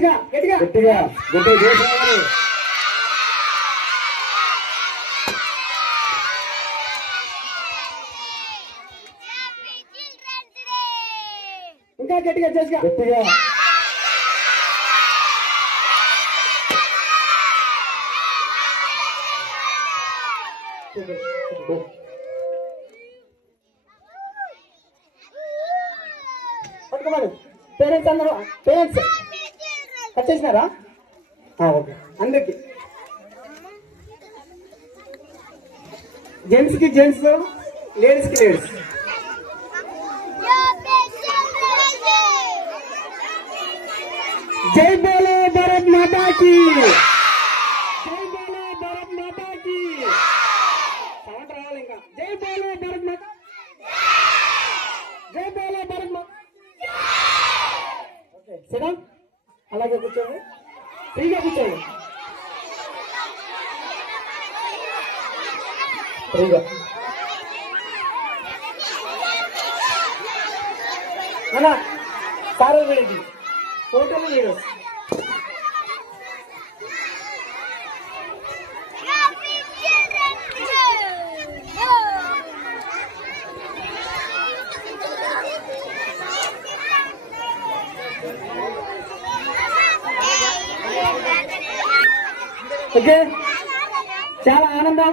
గట్టిగా గట్టిగా గట్టిగా గట్టిగా చేస్తున్నారు. ఇంకా గట్టిగా చేసిగా గట్టిగా పట్టుకోమని. పేరెంట్స్ అందరూ పేరెంట్స్ వచ్చేసినారా? ఓకే. అందరికి జెంట్స్ కి జెంట్స్, లేడీస్ కి లేడీస్. జై బోలో భారత్ మాతా కి, జై బోలో భారత్ మాతా కి. సౌండ్ రావాలి ఇంకా. జై బోలో భారత్ మాతా, జై బోలో భారత్ మాతా. ఓకే సిద్ధం. అలాగే కూర్చోండి, ఫ్రీగా కూర్చోండి, ఫ్రీగా. అన్నా సార్ వీడికి ఫోటోలు వీడియోస్. ఓకే, చాలా ఆనందం.